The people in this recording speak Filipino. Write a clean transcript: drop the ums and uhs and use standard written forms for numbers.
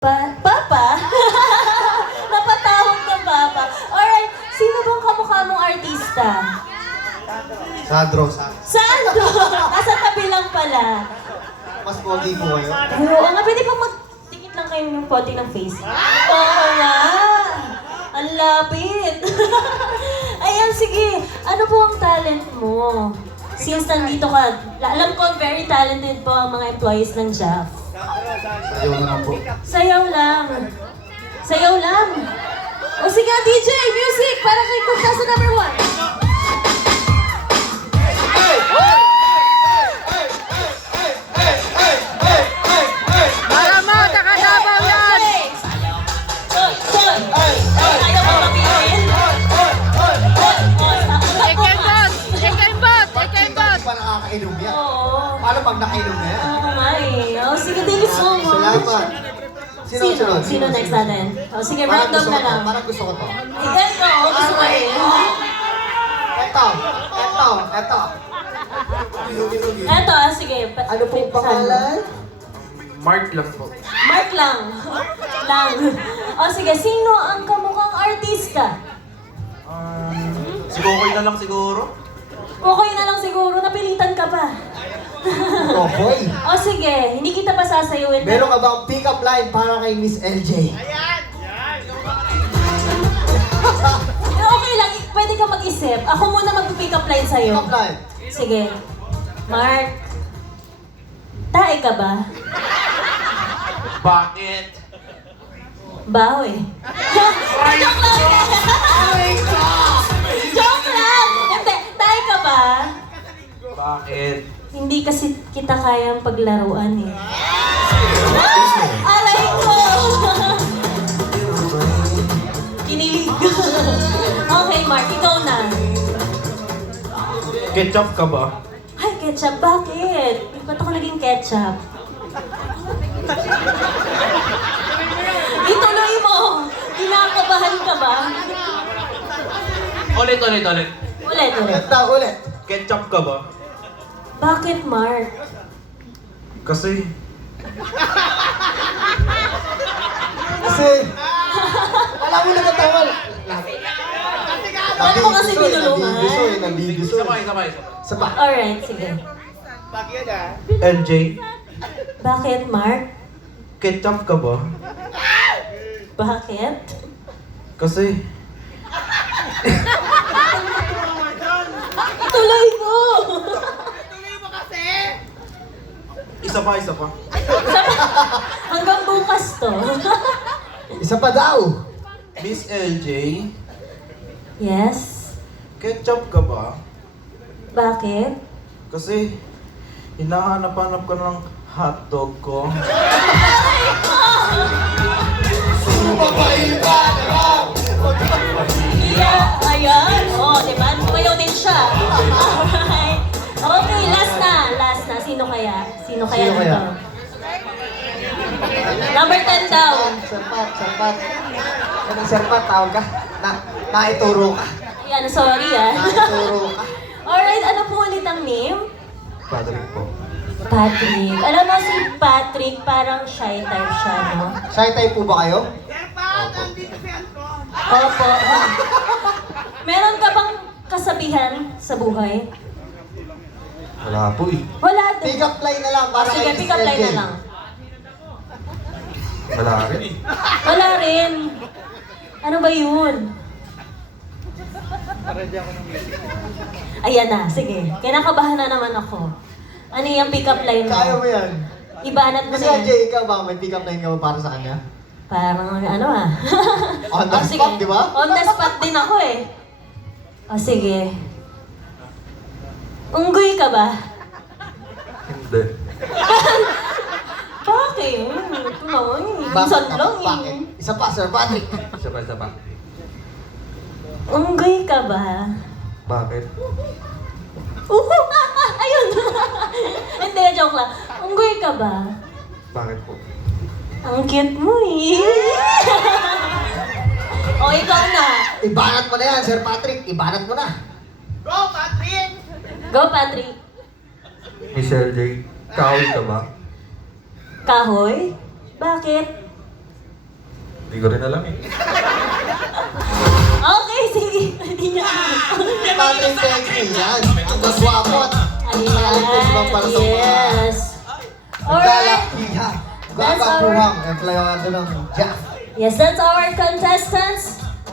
Papa? Napatawag ng Papa. Alright, sino bang kamukha mong artista? Sandro, Sandro! Nasa tabi lang pala. mas pogi po kayo. Ay, oo nga, pwede bang magtingit lang kayo ng konti ng face? Oo nga! Ang lapit! Ayan, sige. Ano po ang talent mo? Since nandito ka, alam ko very talented po ang mga employees ng JAF. Ayaw na lang po. Sayaw lang. Sayaw lang. O sige, DJ, music para kay contestant number 1. Malamang, nakadabaw yan! Son! Ayaw mo mapilin? Ekembot! Ekembot! Ekembot! Hindi pa nakakainom yan. Oo. Paano pag nakainom na yan? Oo nga eh. O sige, thank you so much. Salamat. Sino ang sunod? Sino next natin? O sige, Parang random gusto na ko to. lang. Parang gusto ko to. Ayan o, gusto ko eh. Eto. Eto, sige. Ano pong pangalan? Mark lang po. Mark lang. Lang. O sige, sino ang kamukhang artista? Si Kokoy na lang siguro. Okay na lang siguro, napilitan ka pa. Kokoy. O sige, hindi kita pa sasayawin. Meron ka bang pick-up line para kay Miss LJ? Okay lang, pwede ka mag-isip. Ako muna mag-pick up line sa'yo. Pick-up line. Sige. Mark, tae ka ba? Bakit? Baho eh. Joke lang! Joke lang! Hindi, tae ka ba? Bakit? Hindi kasi kita kayang paglaruan eh. Aray ko! Kinilig. Okay, Mark, ikaw na. Ketchup ka ba? Ay, ketchup, bakit? Ba't ako naging ketchup? Ituloy mo! Kinakabahan ka ba? Ulit. Ulit. Ulit. Ketchup ka ba? Bakit, Mark? Kasi Kasi, wala mo na katawal. Wala mo kasi binulungan. Nandibis. isa pa. Isa pa. Alright, sige. LJ, Bakit, Mark? ketchup ka ba? Bakit? Kasi Ituloy mo! isa pa. Hanggang bukas to. Isa pa daw. Miss LJ, Yes? ketchup ka ba? Bakit? Kasi hinahanap-hanap ka ng hotdog ko. Yeah, ayan. Oh, di ba? Tumayo din siya. Alright. Okay, last na. Sino kaya? Sino kaya Sino kaya? dito? Number 10 daw. Serpat. Anong serpat? Tawag ka? Naituro ka. Ayan, sorry ah. Naituro ka. Alright, ano po ulit ang name? Patrick po. Patrick. Alam mo si Patrick, parang shy type siya, no? Shy type po ba kayo? Opo. Meron ka bang kasabihan sa buhay? Wala po eh. Wala din. Pick up line na lang para Sige, kay Miss pick up line LJ. na lang. Wala rin eh. Wala rin. Ano ba yun? Ayan na, sige. Kinakabahan na naman ako. Ano yung pick up line mo? Kaya mo yan. Ibanat mo Miss na LJ, yan. ikaw ba? May pick up line ka ba para sa kanya? Parang ano ah. On the Oh, sige. spot, di ba? On the spot din ako eh. O sige. Unggoy ka ba? Hindi. Bakit? Ito naman eh. Bakit Minsan ka? lang Bakit? eh. Isa pa, Sir Patrick. Isa pa. Unggoy ka ba? Bakit? Ayun! Hindi, joke lang. Unggoy ka ba? Bakit po? Ang cute mo eh. O, ikaw na. Ibanat mo na yan, Sir Patrick. Ibanat mo na. Go, Patrick. Miss LJ, kahoy ka ba? Kahoy? Bakit? Hindi ko rin alam eh. Okay, sige. Hindi niya. Patrick, thank you. Yan. Ang gagwapo at ang talented naman para sa mga Yes. Alright. naglalakihan. That's our- Gagapuhang empleyado ng Jack. Yes, that's our contestants.